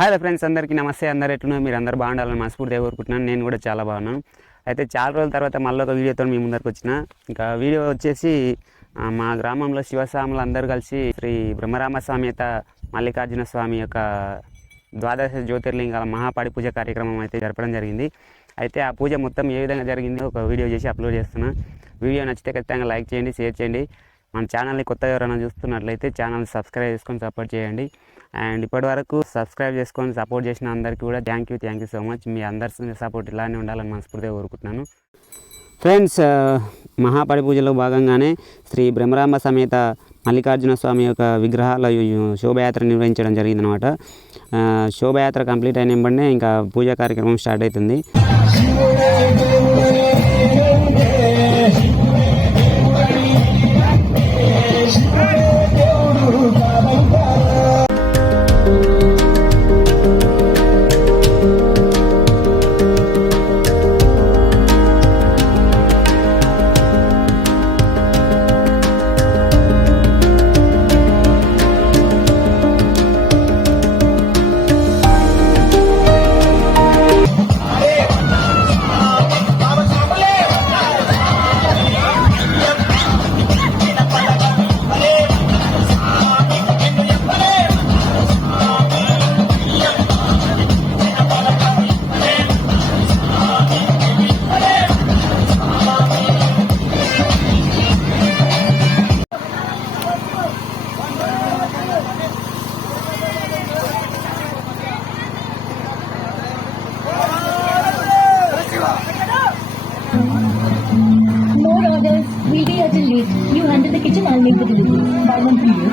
Hi friends, అందరికీ నమస్తే. అందరు ఎట్లున్నారు? మీరు అందరు బాగుండాలని మనస్ఫూర్తిగా కోరుకుంటున్నాను. నేను కూడా చాలా బాగున్నాను. అయితే చాలా రోజుల తర్వాత మళ్ళీ ఒక వీడియోతో మీ ముందరికి వచ్చిన. ఇంకా వీడియో వచ్చేసి మా గ్రామంలో శివస్వాములు అందరూ కలిసి శ్రీ బ్రహ్మరామ సమేత మల్లికార్జున స్వామి యొక్క ద్వాదశ జ్యోతిర్లింగాల మహాపాడి పూజ కార్యక్రమం అయితే జరపడం జరిగింది. అయితే ఆ పూజ మొత్తం ఏ విధంగా జరిగిందో ఒక వీడియో చేసి అప్లోడ్ చేస్తున్నా. వీడియో నచ్చితే ఖచ్చితంగా లైక్ చేయండి, షేర్ చేయండి. మన ఛానల్ని కొత్తగా ఎవరైనా చూస్తున్నట్లయితే ఛానల్ని సబ్స్క్రైబ్ చేసుకొని సపోర్ట్ చేయండి. అండ్ ఇప్పటి వరకు సబ్స్క్రైబ్ చేసుకొని సపోర్ట్ చేసిన అందరికీ కూడా థ్యాంక్ యూ సో మచ్. మీ అందరి సపోర్ట్ ఇలానే ఉండాలని మనస్ఫూర్తిగా కోరుకుంటున్నాను. ఫ్రెండ్స్, మహాపడి పూజలో భాగంగానే శ్రీ బ్రహ్మరామ సమేత మల్లికార్జున స్వామి యొక్క విగ్రహాల శోభయాత్ర నిర్వహించడం జరిగిందనమాట. శోభయాత్ర కంప్లీట్ అయిన వెంబడే ఇంకా పూజా కార్యక్రమం స్టార్ట్ అవుతుంది. More orders will be at a late. You handle the kitchen, I'll make the delivery. Buy one period.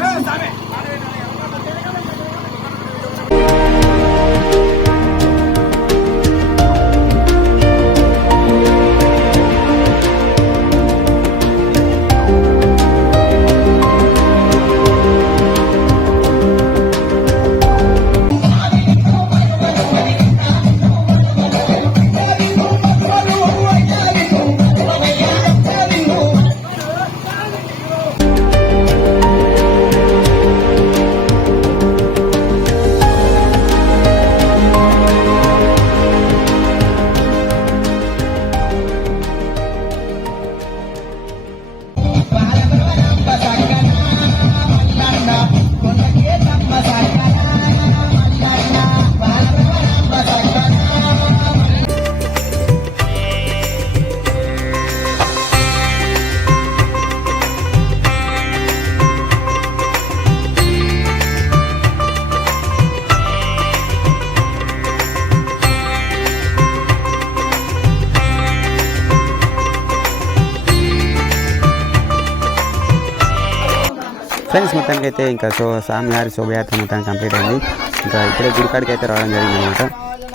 Friends, మొత్తానికి అయితే ఇంకా స్వామివారి శోభయాత్ర మొత్తం కంప్లీట్ అయింది. ఇంకా ఇప్పుడే గుడికాడికి అయితే రావడం జరిగింది అనమాట.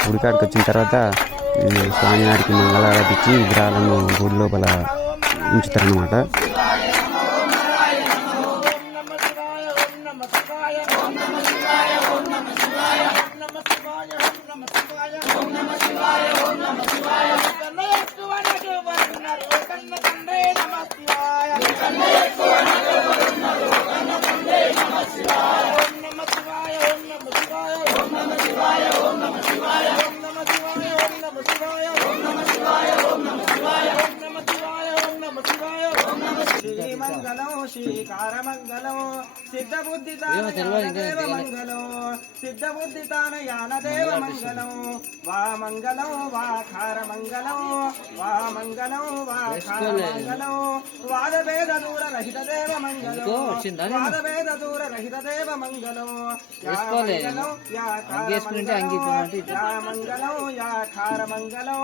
గుడికాడికి వచ్చిన తర్వాత స్వామివారికి మంగళారతి ఇచ్చి విగ్రహాలను గుడి లోపల ఉంచుతారనమాట. శ్రీకారమంగళం సిద్ధబుద్ధితానయానదేవ మంగళం సిద్ధబుద్ధితానయానదేవ మంగళం వా మంగళం వా ఖారమంగళం వా మంగళం వా ఖారమంగళం వాదవేద దూర రహిత దేవ మంగళం వాదవేద దూర రహిత దేవ మంగళం యా మంగళం యా మంగళం యా ఖారమంగళం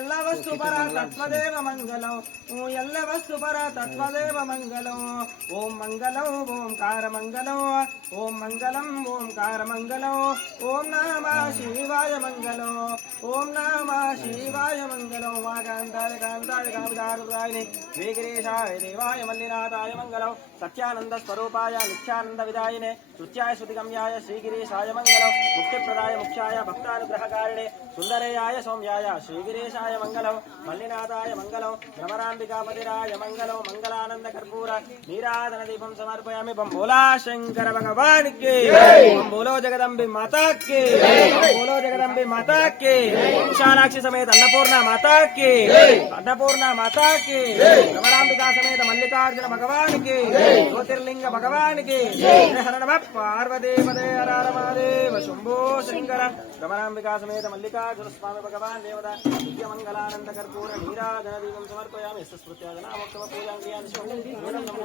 ఎల్ల వస్తు పర తత్వదేవ మంగళం ఎల్ల వస్తు పర తత్వదేవ మంగళం ఓం మంగళం ఓంకార మంగళం ఓం మంగళం ఓంకార మంగళం ఓం నమః శివాయ మంగళం ఓం నమః శివాయ మంగళం వాకాంతాయ కాంతాయ కామిదారురాయనే శ్రీగిరీశాయ దేవాయ మల్లినాథాయ మంగళం సత్యానంద స్వరూపాయ నిత్యానంద విదాయనే నృత్యాయ శృతిగమ్యాయ శ్రీగిరీశాయ మంగళం ముక్తిప్రదాయ ముఖ్యాయ భక్తానుగ్రహకారిణే సుందరేయాయ సౌమ్యాయ శ్రీగిరీశాయ మంగళం మల్లినాథాయ మంగళం భ్రమరాంబికాపతిరాయ మంగళం మంగళానంద కర్పూర నీరాధన దీపం సమర్పయామి. బొంబోలా శంకర భగవానికి ఓం బోలో జగదంబి మాతాకి ఓం బోలో జగదంబి మాతాకి విశాలాక్షి సమేత అన్నపూర్ణ మాతాకి అన్నపూర్ణ మాతాకి రమణాంబికా సమేత మల్లికార్జున భగవానికి జ్యోతిర్లింగ భగవానికి హర నమ పార్వదేవదే హర రమాదేవ శంభో శంకర రమణాంబికా సమేత మల్లికార్జున స్వామి భగవాన్ దేవత దివ్యమంగళానంద కర్పూర నీరాజన దీపం సమర్పయామి స్మృత్యాజనామోక్షమ పూజాం క్రియామి శివం నమో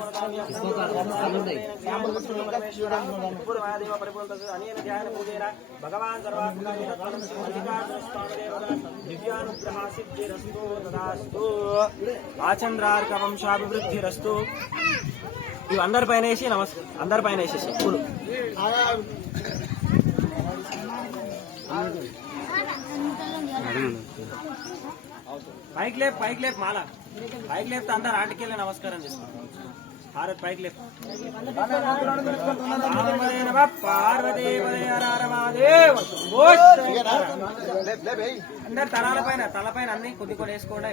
అనేన ధ్యాన పూజేన భగవాన్ సర్వాత్మకాయ మల్లికార్జున స్వామి దేవత దివ్యానుగ్రహ సిద్ధిరస్తు తదాస్తు ఆచంద్రార్క వంశాభివృద్ధిరస్తు. ఇవి అందరిపైన వేసి నమస్కారం, అందరిపైన వేసేసి పూలు పైకి లేపు మాల పైకి లేపితే అందరు ఆటికెళ్ళి నమస్కారం చేసుకుంటాం. భారత్ పైకి లేపు అందరు తలపైన అన్ని కొద్ది కొన్ని వేసుకోండి.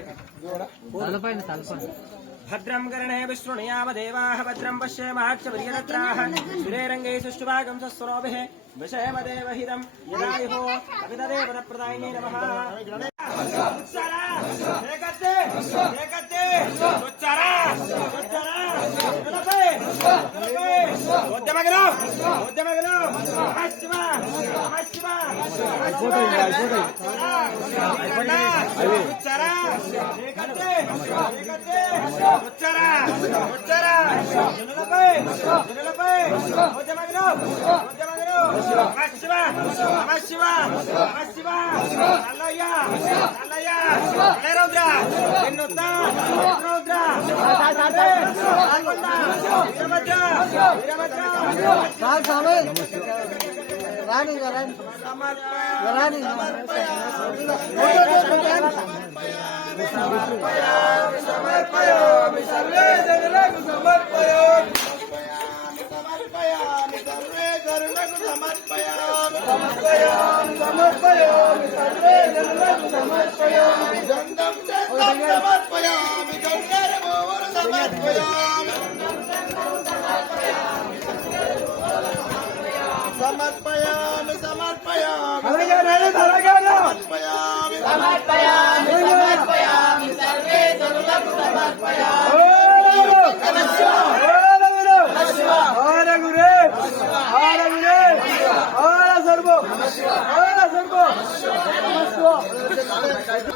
భద్రం కరణే విష్ణుయామ దేవాః భద్రం పశ్యేమాక్షర్యరత్రాః సురేరంగై సుష్ఠుభాగం సస్వరోభిః విషయమ దేవహితం యదాయుః కవితదేవత ప్రదాయినే నమః.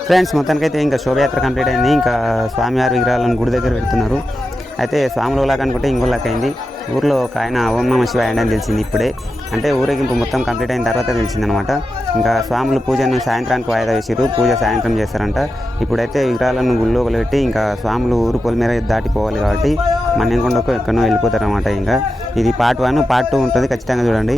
ఫ్రెండ్స్ మొత్తానికైతే ఇంకా శోభయాత్ర కంప్లీట్ అయింది. ఇంకా స్వామివారి విగ్రహాలను గుడి దగ్గర పెడుతున్నారు. అయితే స్వాములు లాగా అనుకుంటే ఇంకోలాగా అయింది. ఊర్లో ఒక ఆయన ఓం నమః శివాయ అని తెలిసింది ఇప్పుడే, అంటే ఊరేగింపు మొత్తం కంప్లీట్ అయిన తర్వాత తెలిసిందనమాట. ఇంకా స్వాములు పూజను సాయంత్రానికి వాయిదా వేసారు, పూజ సాయంత్రం చేస్తారంట. ఇప్పుడైతే విగ్రహాలను గుళ్ళో పెట్టి ఇంకా స్వాములు ఊరు పొలిమేర దాటిపోవాలి కాబట్టి మన్నెంకొండకు ఎక్కడో వెళ్ళిపోతారనమాట. ఇంకా ఇది పార్ట్ 1, పార్ట్ 2 ఉంటుంది, ఖచ్చితంగా చూడండి.